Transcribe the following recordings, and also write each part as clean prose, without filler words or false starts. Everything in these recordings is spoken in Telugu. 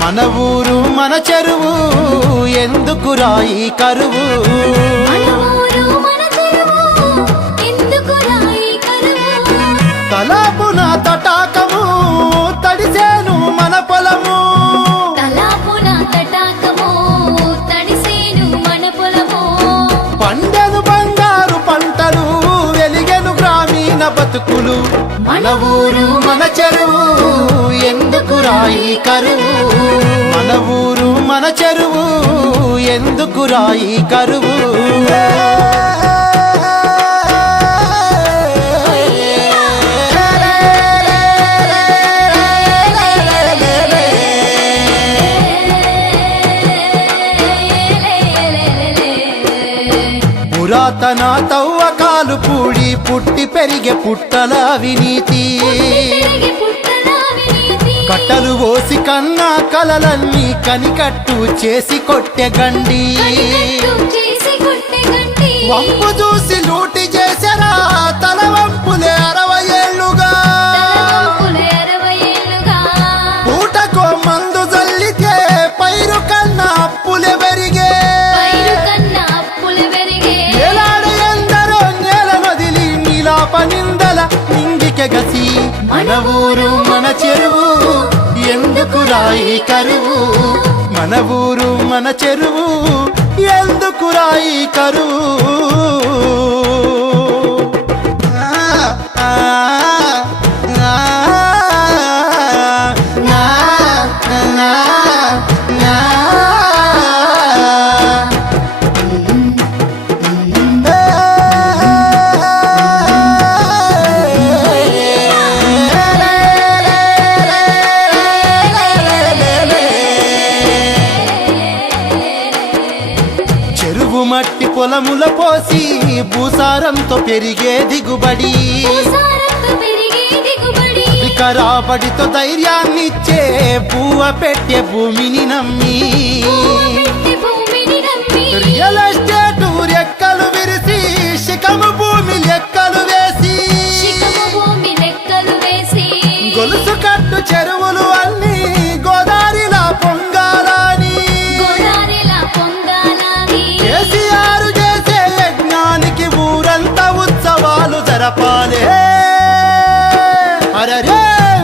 మన ఊరు మన చెరువు ఎందుకురా ఈ కరువు తలాపున తటాకము తడిసేను మన పొలము పండెను బంగారు పంటలు వెలిగెను గ్రామీణ బతుకులు మన ఊరు మన చెరువు ఎందుకురా ఈ కరువు మన ఊరు మన చెరువు ఎందుకురా ఈ కరువు పురాతన తవ్వకాలు పూడి పుట్టి పెరిగే పుట్టల అవినీతి కట్టలు పోసి కన్నా కలలన్నీ కనికట్టు చేసి కొట్టె గండి వంపు చూసి లూటి చేసరా తల వంపులే 60 ఏళ్ళుగా పూటకో మందు జల్లితే పైరు కన్నా అప్పులే పెరిగే ఏలాడ ఎందరో నేల నదిలి నీలాప నిందల నింగికె గసి మన ఊరు మన చెరువు ఎందుకురా ఈ కరువు మన ఊరు మన చెరువు ఎందుకురా ఈ కరువు మట్టి పొలముల పోసి భూసారంతో పెరిగే దిగుబడి రాబడితో ధైర్యాన్నిచ్చే భూవ పెట్టే భూమిని నమ్మి రియల్ ఎస్టేట్ రెక్కలు విరిసి శిఖము భూమి లెక్కలు వేసి గొలుసు కట్టు చెరువులు అన్ని గోదారిలా పొంగాలని కేసీఆర్ చేసే యజ్ఞానికి ఊరంతా ఉత్సవాలు జరపాలే అరరే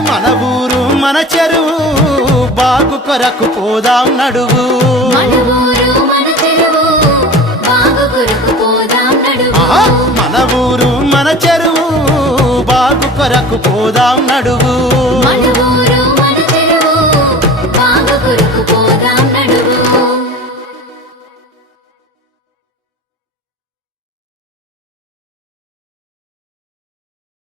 మన ఊరు మన చెరువు బాగు కొరకు పోదాం నడువు మన ఊరు మన చెరువు బాగు కొరకు పోదాం నడువు